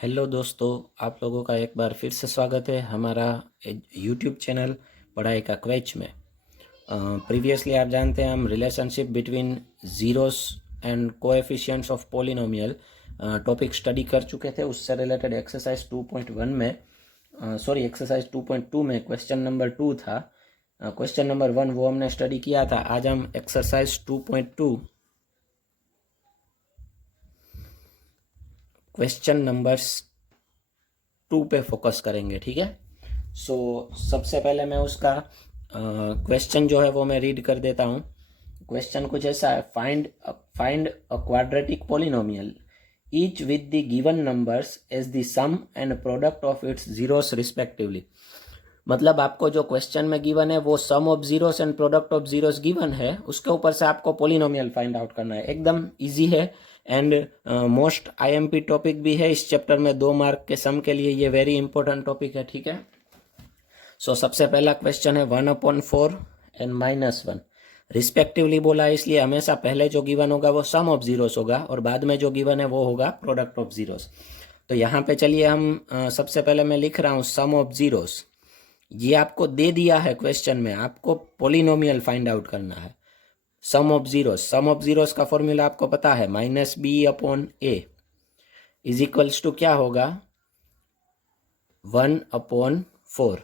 Hello दोस्तों, आप लोगों का एक बार फिर से स्वागत है हमारा यूट्यूब चैनल पढ़ाई का क्वेच में। प्रीवियसली आप जानते हैं हम relationship between zeros and coefficients of polynomial topic study कर चुके थे। उससे रिलेटेड एक्सरसाइज 2.1 में एक्सरसाइज 2.2 में क्वेश्चन नंबर 2 था। क्वेश्चन नंबर 1 वो हमने स्टडी किया था। आज हम एक्सरसाइज 2.2 क्वेश्चन नंबर 2 पे फोकस करेंगे, ठीक है। सबसे पहले मैं उसका क्वेश्चन जो है वो मैं रीड कर देता हूँ। क्वेश्चन कुछ ऐसा है, find a quadratic polynomial each with the given numbers as the sum and product of its zeros respectively. मतलब आपको जो क्वेश्चन में गिवन है वो sum of zeros and product of zeros given है, उसके ऊपर से आपको पॉलिनोमियल फाइंड आउट करना है। एकदम इजी है एंड मोस्ट आईएमपी टॉपिक भी है इस चैप्टर में। 2 मार्क के सम के लिए ये वेरी इंपॉर्टेंट टॉपिक है, ठीक है। सबसे पहला क्वेश्चन है 1/4 एंड -1 रिस्पेक्टिवली बोला है, इसलिए हमेशा पहले जो गिवन होगा वो सम ऑफ जीरोस होगा और बाद में जो गिवन है वो होगा प्रोडक्ट ऑफ जीरोस। तो यहाँ पे चलिए हम सबसे पहले मैं लिख रहा हूँ सम ऑफ जीरोस। ये आपको दे दिया है क्वेश्चन में, आपको पॉलिनोमियल फाइंड आउट करना है। सम ऑफ जीरोस का फॉर्मूला आपको पता है, -b/a इज इक्वल्स टू क्या होगा, 1/4,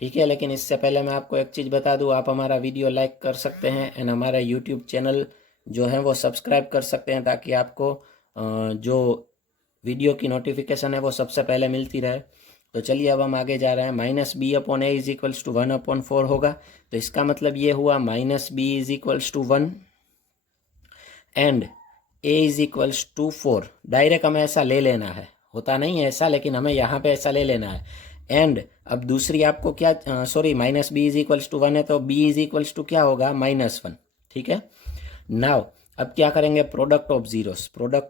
ठीक है। लेकिन इससे पहले मैं आपको एक चीज़ बता दूं, आप हमारा वीडियो लाइक कर सकते हैं एंड हमारा यूट्यूब चैनल जो है वो सब्सक्राइब कर सकते हैं, ताकि आपको जो वीडियो की नोटिफिकेशन है वो सबसे पहले मिलती रहे। तो चलिए अब हम आगे जा रहे हैं। -b/a इज इक्वल्स टू 1/4 होगा, तो इसका मतलब ये हुआ -b is equals to 1 and a is equals to 4। Direct हमें ऐसा ले लेना है, होता नहीं है ऐसा, लेकिन हमें यहाँ पे ऐसा ले लेना है। एंड अब दूसरी आपको क्या, -b इज इक्वल्स टू 1 है तो b इज इक्वल्स टू क्या होगा, -1, ठीक है। नाउ अब क्या करेंगे, प्रोडक्ट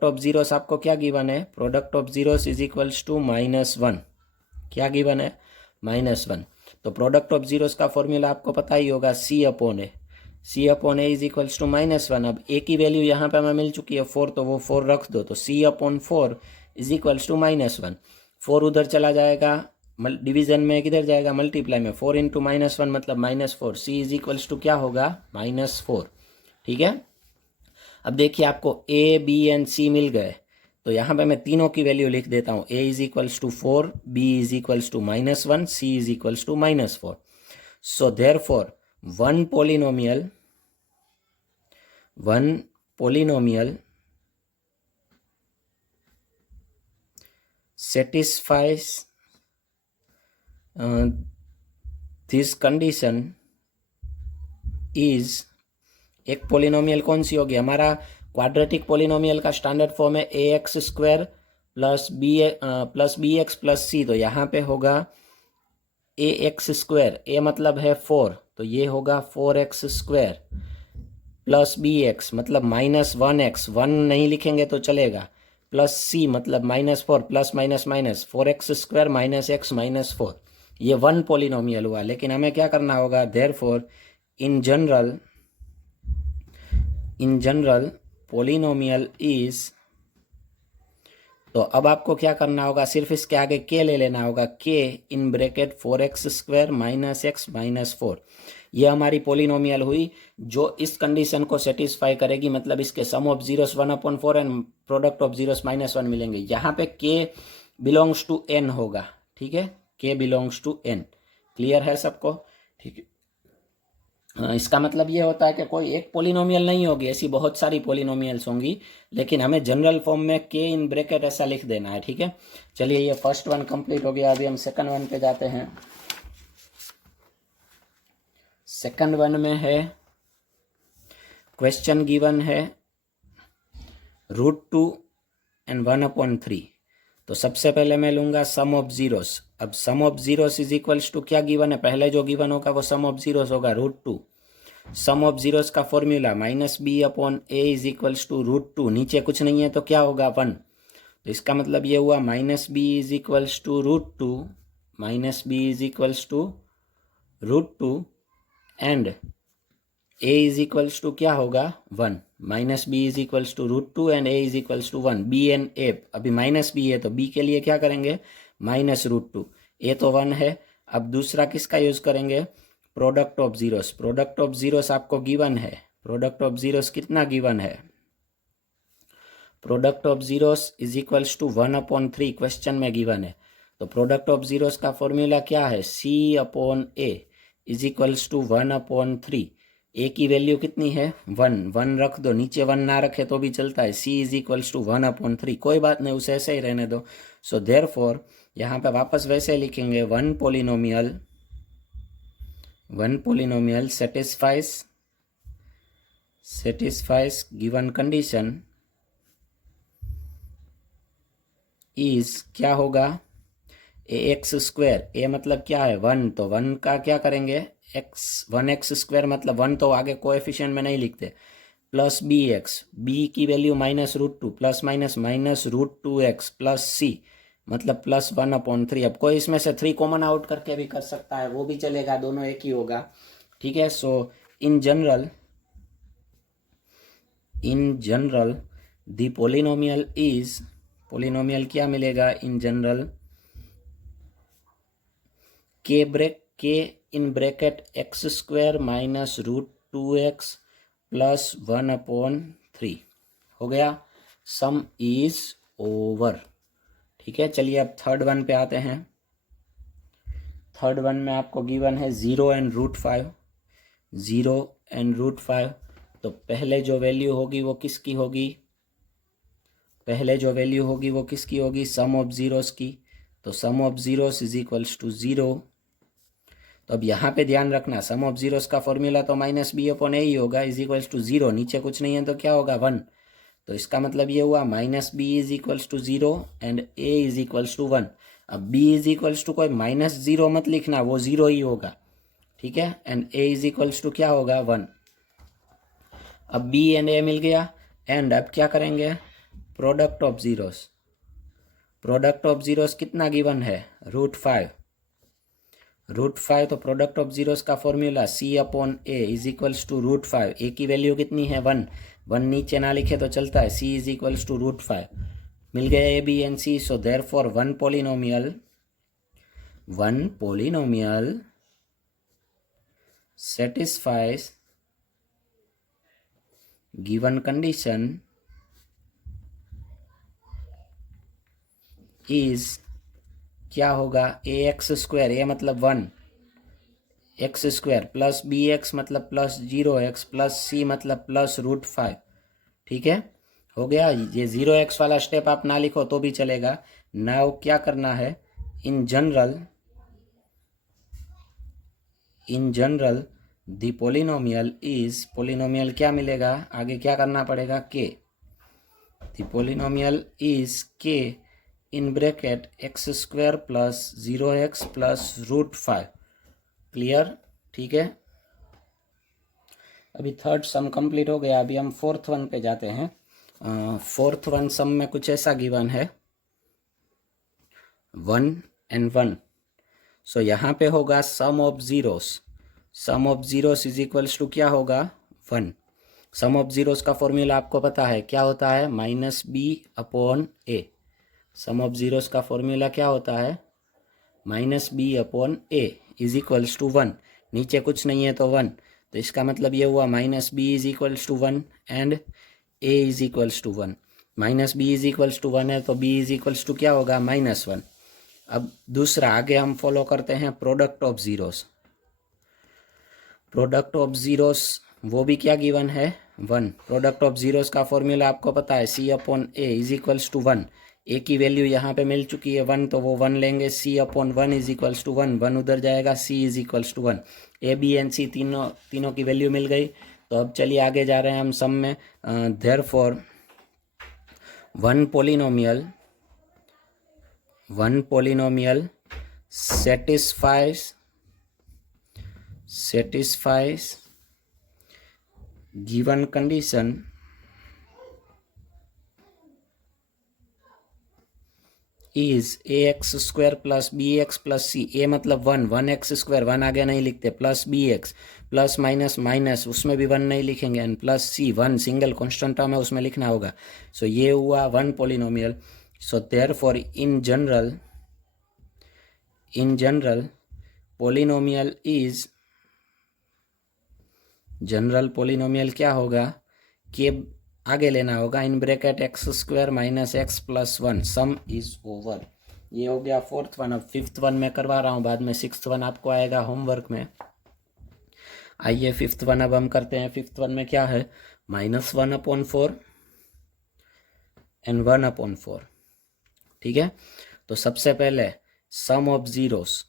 ऑफ जीरोस आपको क्या गिवन है, product of zeros is equals to -1। क्या गिवन है, -1। तो प्रोडक्ट ऑफ जीरोस का फॉर्मूला आपको पता ही होगा, C/A इज इक्वल्स टू -1। अब a की वैल्यू यहाँ पे हमें मिल चुकी है 4, तो वो 4 रख दो, तो C/4 इज इक्वल्स टू -1। 4 उधर चला जाएगा, डिवीजन में किधर जाएगा, मल्टीप्लाई में। 4 इंटू -1 मतलब -4। C इज इक्वल्स टू क्या होगा, -4, ठीक है। अब देखिए आपको A, B एंड C मिल गए, तो यहाँ पे मैं तीनों की वैल्यू लिख देता हूँ। A is equals to 4, B is equals to -1, C is equals to -4। So therefore one polynomial satisfies this condition is, एक पोलिनोमियल कौन सी होगी, हमारा क्वाड्रेटिक पोलिनोमियल का स्टैंडर्ड फॉर्म है ax² plus bx plus c। तो यहाँ पे होगा ax², a मतलब है 4, तो ये होगा 4x² प्लस bx मतलब -1x, 1 नहीं लिखेंगे तो चलेगा, प्लस c मतलब -4 plus minus minus 4x² -x -4। ये वन पोलिनोमियल हुआ। लेकिन हमें क्या करना होगा, therefore in general polynomial is, तो अब आपको क्या करना होगा, सिर्फ इसके आगे k ले लेना होगा, k in bracket 4x² -x -4। ये हमारी पोलिनोमियल हुई जो इस कंडीशन को सेटिस्फाई करेगी, मतलब इसके sum of zeros 1/4 and product of zeros -1 मिलेंगे। यहाँ पे k बिलोंग्स टू n होगा, ठीक है, k belongs to n। Clear है सबको, ठीक है। इसका मतलब ये होता है कि कोई एक पोलिनोमियल नहीं होगी, ऐसी बहुत सारी पोलिनोमियल्स होंगी, लेकिन हमें जनरल फॉर्म में k इन ब्रैकेट ऐसा लिख देना है, ठीक है। चलिए ये फर्स्ट वन कंप्लीट हो गया, अभी हम सेकंड वन पे जाते हैं। सेकंड वन में है, क्वेश्चन गिवन है √2 एंड 1/3। तो सबसे पहले मैं लूंगा सम ऑफ जीरोस। अब sum of zeros is equals to क्या गिवन है, पहले जो गिवन होगा वो सम ऑफ जीरोस होगा, √2। सम ऑफ जीरोस का formula -b/a is equals to √2। नीचे कुछ नहीं है तो क्या होगा, 1। तो इसका मतलब ये हुआ -b is equals to √2 and a is equals to क्या होगा 1, minus b is equals to √2 and a is equals to 1। b and a अभी माइनस b है तो b के लिए क्या करेंगे -√2, a तो 1 है। अब दूसरा किसका यूज करेंगे, product of zeros. Product of zeros आपको गिवन है, प्रोडक्ट ऑफ जीरोस कितना गिवन है, product of zeros is equals to 1/3 question में गिवन है। तो प्रोडक्ट ऑफ जीरोस का फॉर्मूला क्या है, C/A इज इक्वल्स टू 1/3। ए की वैल्यू कितनी है 1 रख दो, नीचे 1 ना रखे तो भी चलता है। C इज इक्वल्स टू 1/3, कोई बात नहीं, उसे ऐसे ही रहने दो। सो देयरफॉर यहाँ पे वापस वैसे लिखेंगे, one polynomial satisfies given condition is क्या होगा ax²। a मतलब क्या है 1, तो 1 का क्या करेंगे x मतलब 1 तो आगे कोएफिशिएंट में नहीं लिखते, प्लस bx, b की value -√2 plus -√2x plus c मतलब प्लस 1/3। अब कोई इसमें से 3 कॉमन आउट करके भी कर सकता है, वो भी चलेगा, दोनों एक ही होगा, ठीक है। सो इन जनरल द पोलिनोमियल क्या मिलेगा in general, k in bracket x² minus √2x plus 1/3 हो गया। सम इज ओवर, ठीक है। चलिए अब थर्ड वन पे आते हैं। थर्ड वन में आपको गिवन है 0 एंड √5, 0 एंड √5। तो पहले जो वैल्यू होगी वो किसकी होगी, सम ऑफ जीरोस की। तो sum of zeros is equals to 0। तो अब यहाँ पे ध्यान रखना, सम ऑफ जीरोस का फॉर्मूला तो -b/a ही होगा, इज इक्वल्स टू 0, नीचे कुछ नहीं है तो क्या होगा 1। तो इसका मतलब ये हुआ -b is equals to 0 and a is equals to 1। अब b इज इक्वल्स टू कोई -0 मत लिखना, वो 0 ही होगा, ठीक है। And a is equals to क्या होगा 1। अब b एंड a मिल गया, एंड अब क्या करेंगे, प्रोडक्ट ऑफ जीरोस कितना गिवन है √5, तो प्रोडक्ट ऑफ जीरोस का formula C/A is equals to √5। A की वैल्यू कितनी है 1 नीचे ना लिखे तो चलता है, C इज इक्वल्स टू √5। मिल गया A, B and C। So therefore one polynomial satisfies given condition is क्या होगा ax², a मतलब 1, x² प्लस bx मतलब प्लस 0x प्लस c मतलब प्लस √5, ठीक है, हो गया। ये 0x वाला स्टेप आप ना लिखो तो भी चलेगा। नाउ क्या करना है, इन जनरल द पोलिनोमियल क्या मिलेगा, आगे क्या करना पड़ेगा k, the polynomial is k in bracket x² plus 0x plus √5। Clear, ठीक है। अभी थर्ड सम कंप्लीट हो गया, अभी हम फोर्थ वन पे जाते हैं। फोर्थ वन सम में कुछ ऐसा गिवन है 1 एंड 1। सो यहाँ पे होगा sum of zeros is equals to क्या होगा 1। सम ऑफ जीरोस का फॉर्मूला आपको पता है क्या होता है, -b/a। सम ऑफ जीरोस का फॉर्मूला क्या होता है, -b/a इज इक्वल्स टू 1, नीचे कुछ नहीं है तो 1। तो इसका मतलब ये हुआ -b is equals to 1 and a is equals to 1। -b is equals to 1 है तो b इज इक्वल्स टू क्या होगा -1। अब दूसरा आगे हम फॉलो करते हैं प्रोडक्ट ऑफ जीरोस, वो भी क्या गिवन है 1। प्रोडक्ट ऑफ जीरोस का फॉर्मूला आपको पता है C/A इज इक्वल्स टू 1। ए की वैल्यू यहाँ पे मिल चुकी है 1, तो वो 1 लेंगे, C/1 इज इक्वल्स टू 1 उधर जाएगा, C is equals to 1। A, B and C तीनों की वैल्यू मिल गई। तो अब चलिए आगे जा रहे हैं हम सम में। Therefore one polynomial satisfies given condition is A X square plus B X plus C. A मतलब one, one X square, one आगे नहीं लिखते, plus B X plus minus minus उसमें भी वन नहीं लिखेंगे, and plus C, one single constant term है उसमें लिखना होगा। सो ये हुआ one polynomial. So therefore in general polynomial is, general polynomial क्या होगा कि आगे लेना होगा in bracket x square minus x plus one, some is over. ये हो गया फोर्थ वन। अब फिफ्थ वन मैं करवा रहा हूँ, बाद में सिक्स्थ वन आपको आएगा होमवर्क में। आइए फिफ्थ वन अब हम करते हैं। फिफ्थ वन में क्या है, minus one upon four and one upon four. ठीक है, तो सबसे पहले sum of zeros,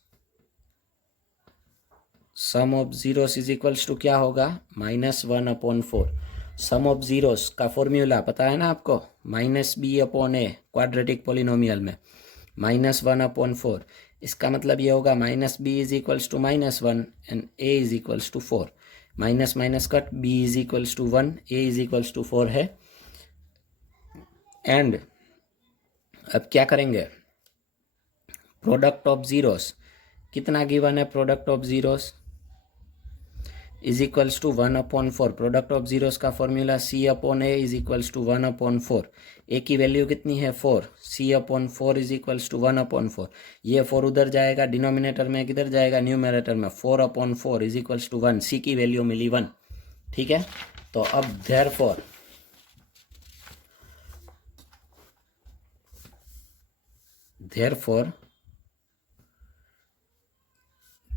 sum of zeros is equals to क्या होगा, minus one upon four. Sum of zeros का फॉर्मूला पता है ना आपको, minus B upon A, quadratic polynomial में माइनस वन अपॉन फोर। इसका मतलब ये होगा minus B is equals to minus one and A is equals to four. Minus minus cut, B is equals to one, A is equals to four है। And अब क्या करेंगे, product of zeros कितना given है, product of zeros is equals to one upon four. Product of zeros का formula C upon A is equals to one upon four. A की value कितनी है, four, C upon four is equals to one upon four. ये four उधर जाएगा denominator में, किधर जाएगा न्यूमरेटर में, four upon four is equals to one. C की वैल्यू मिली वन। ठीक है, तो अब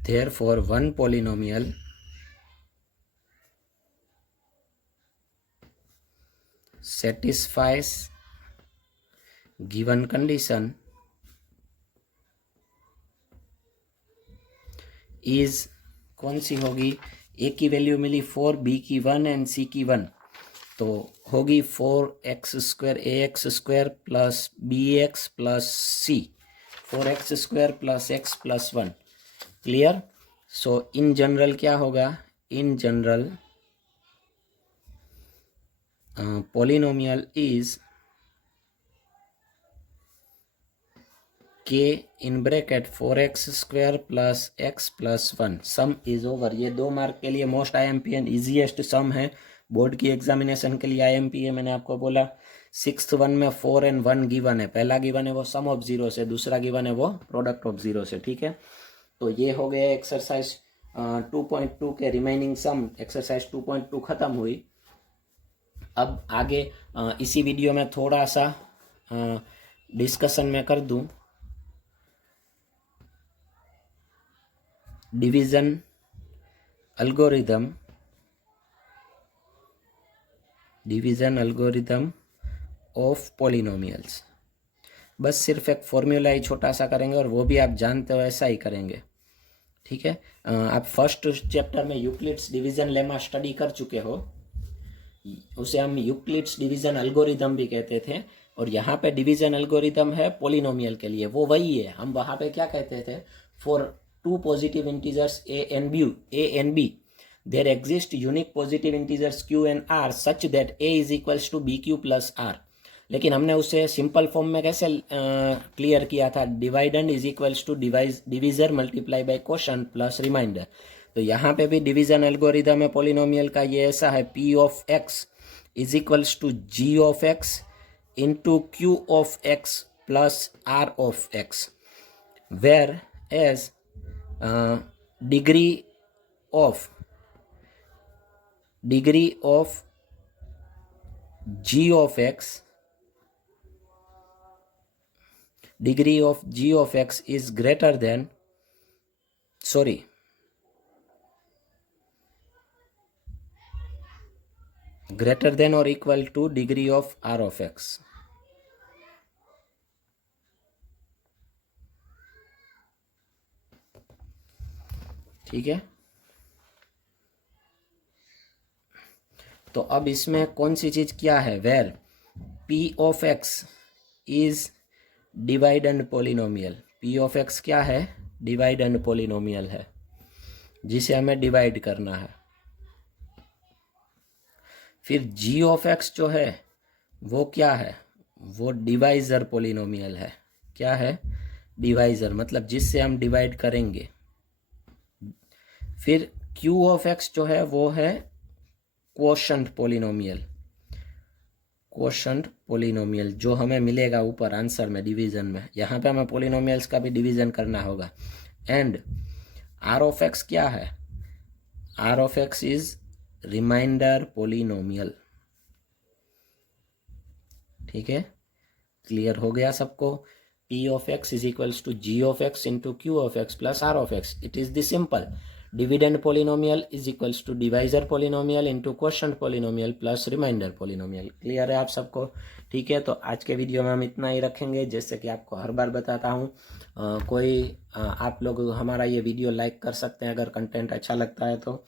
therefore one polynomial satisfies given condition is, कौन सी होगी, ए की वैल्यू मिली फोर, बी की वन एंड सी की वन, तो होगी four x square A X square plus B X plus C, four x square plus x plus one. Clear. So in general क्या होगा, इन जनरल पॉलिनोमियल इज के in bracket four x square plus x plus one, some is over. ये 2 mark के लिए most आईएमपीएन easiest सम है board की examination के लिए। आईएमपीए मैंने आपको बोला सिक्स्थ वन में 4 एंड 1 गिवन है। पहला गिवन है वो सम ऑफ जीरो से, दूसरा गिवन है वो प्रोडक्ट ऑफ जीरो से। ठीक है, तो ये हो गया एक्सरसाइज 2.2 के रिमेनिंग सम। एक्सरसाइज 2.2 खत्म हुई। अब आगे इसी वीडियो में थोड़ा सा डिस्कशन में कर दूं डिवीजन एल्गोरिदम ऑफ पॉलिनोमियल्स। बस सिर्फ एक फॉर्मूला ही छोटा सा करेंगे और वो भी आप जानते हो ऐसा ही करेंगे। ठीक है, आप फर्स्ट चैप्टर में यूक्लिड्स डिवीजन लेमा स्टडी कर चुके हो, उसे हम यूक्लिड्स डिवीजन एल्गोरिदम भी कहते थे। और यहाँ पे डिवीजन एल्गोरिदम है पॉलिनोमियल के लिए, वो वही है। हम वहाँ पे क्या कहते थे, for two positive integers a and b there exist unique positive integers q and r such that a is equals to b q plus r. लेकिन हमने उसे सिंपल फॉर्म में कैसे क्लियर किया था, dividend is equals to divisor multiply by quotient plus remainder. तो यहाँ पे भी डिवीजन एल्गोरिदम है पॉलिनोमियल का, ये ऐसा है, p of x is equals to g of x into q of x plus r of x, where as degree of g of x, degree of g of x is greater than, greater than or equal to degree of r of x. ठीक है, तो अब इसमें कौन सी चीज क्या है, where p of x is dividend polynomial. p of x क्या है, डिवाइड एंड पोलिनोमियल है, जिसे हमें डिवाइड करना है। फिर g ऑफ x जो है वो क्या है, वो डिवाइजर पोलिनोमियल है। क्या है, डिवाइजर, मतलब जिससे हम डिवाइड करेंगे। फिर क्यू ऑफ एक्स जो है वो है क्वोशंट पोलिनोमियल, क्वोशंट पोलिनोमियल जो हमें मिलेगा ऊपर आंसर में डिवीजन में। यहाँ पे हमें पोलिनोमियल्स का भी डिवीजन करना होगा। एंड आर ऑफ एक्स क्या है, r of x is remainder polynomial. ठीक है, क्लियर हो गया सबको। P of x is equals to G of x into Q of x plus R of x. It is the simple dividend polynomial is equals to divisor polynomial into quotient polynomial plus remainder polynomial. Clear है आप सबको? ठीक है, तो आज के video में हम इतना ही रखेंगे। जैसे कि आपको हर बार बताता हूँ, आप लोग हमारा ये वीडियो लाइक कर सकते हैं अगर कंटेंट अच्छा लगता है तो।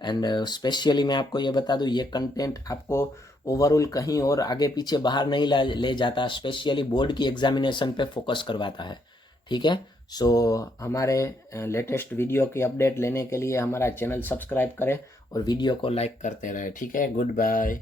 एंड स्पेशली मैं आपको ये बता दूँ, ये कंटेंट आपको ओवरऑल कहीं और आगे पीछे बाहर नहीं ले जाता, स्पेशली बोर्ड की एग्जामिनेशन पे फोकस करवाता है। ठीक है, सो हमारे लेटेस्ट वीडियो की अपडेट लेने के लिए हमारा चैनल सब्सक्राइब करें और वीडियो को लाइक करते रहें। ठीक है, गुड बाय।